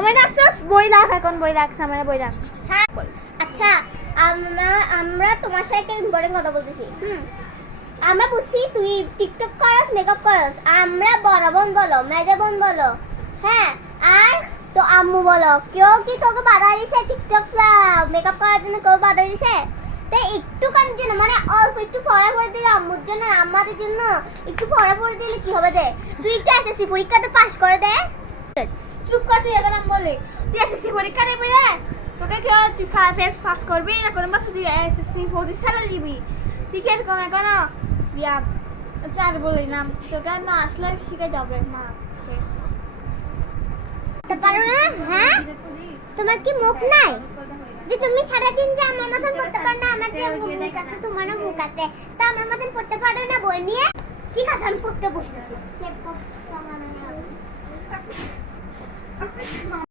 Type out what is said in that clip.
সামনে আসছস বই রাখ, এখন বই রাখ, সামনে বই রাখ। আচ্ছা আমরা তোমার সাথে একটা ইম্পর্টেন্ট কথা বলতেছি। আমরা বুঝছি তুই টিকটক করস, মেকআপ করস, আমরা বড় বোন বলো, মেজো বোন বলো, হ্যাঁ, আর তো আম্মু বলো, কেউ কি তোকে বাধা দিছে টিকটক মেকআপ করার জন্য? কেউ বাধা দিছে? তাই একটু কারণ জন্য মানে অল্প একটু ফড়া পড়ে দিলে আম্মুর জন্য, আমাদের জন্য একটু ফড়া পড়ে দিলে কি হবে? দে তুই একটু এসএসসি পরীক্ষাতে পাস করে দে। চুপ কর, তুই এখন বলে তুই এসএসসি পরীক্ষা দেবে রে, তোকে কেউ তুই ফার্স্ট পাস করবি না কোনো, তুই এসএসসি 40 সালে দিবি, ঠিক আছে? কোনো এখন বিয়া চার বলি নাম তোকে না আসলে শিখাই যাবে মা। তো পারো না? হ্যাঁ, তোমার কি মুখ নাই যে তুমি সারাদিন যে আমার মতন পড়তে পারো না? আমার যে মুখ আছে, তোমারও মুখ আছে, তা আমার মতন পড়তে পারো না বই নিয়ে? ঠিক আছে, আমি পড়তে বসতেছি।